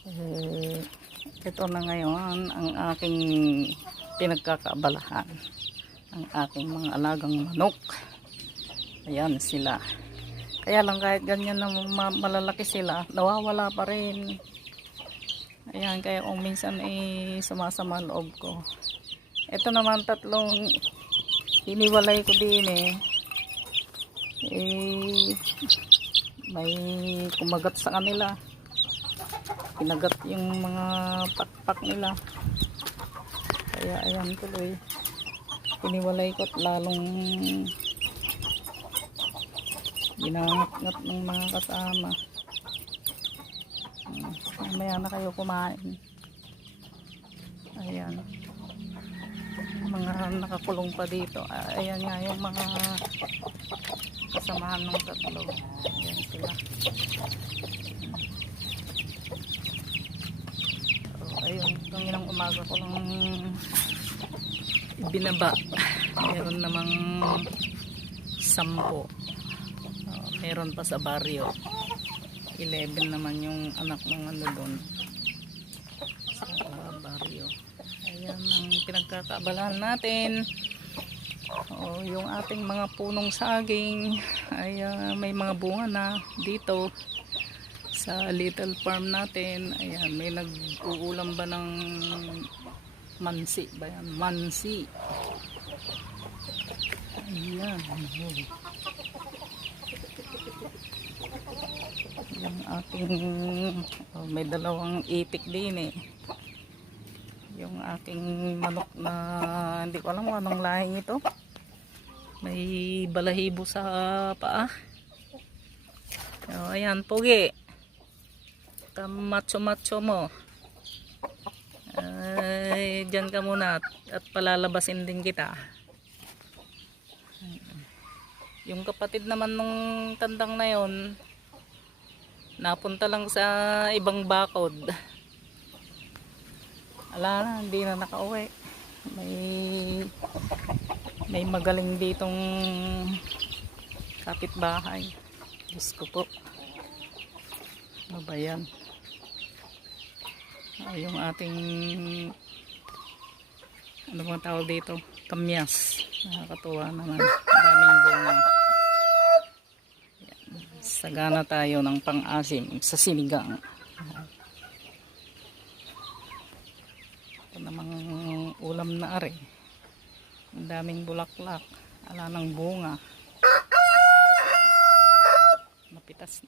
Eh, ito na ngayon ang aking pinagkakaabalahan. Ang aking mga alagang manok. Ayan sila. Kaya lang kahit ganyan na malalaki sila, nawawala pa rin. Ayan, kaya kung minsan sumasama loob ko. Ito naman tatlong hiniwalay ko din may kumagat sa kanila. Kinagat yung mga pakpak nila. Kaya ayan tuloy. Hiniwalay ko at lalong ginangat-ngat ng mga kasama. Mamaya na kayo kumain. Ayan. Mga nakakulong pa dito. Ayan nga yung mga kasamahan ng tatlo. Ayan sila. Ayun, kanginang umaga ko lang binaba. Meron namang 10. Meron pa sa baryo. 11 naman yung anak ng ano doon sa baryo. Ayan ang pinagkakaabalahan natin. Yung ating mga punong saging ay may mga bunga na dito sa little farm natin. Ayan, may nag-uulam ba ng mansi ba yan? Mansi. Ayan. Yung aking may dalawang itik din yung aking manok na hindi ko alam kung anong lahing ito. May balahibo sa paa. Ayan, pogi. Macho-macho mo. Ay, dyan ka muna at palalabasin din kita. Yung kapatid naman nung tandang na yon, napunta lang sa ibang bakod. Ala na, hindi na nakauwi. May magaling ditong kapitbahay. Diyos ko po. Ano ba yan? Yung ating ano bang tawag dito? Kamyas. Nakakatuwa naman. Daming bunga. Sagana tayo ng pang-asim sa sinigang. Ito namang ulam na are. Ang daming bulaklak. Ala ng bunga. Napitas.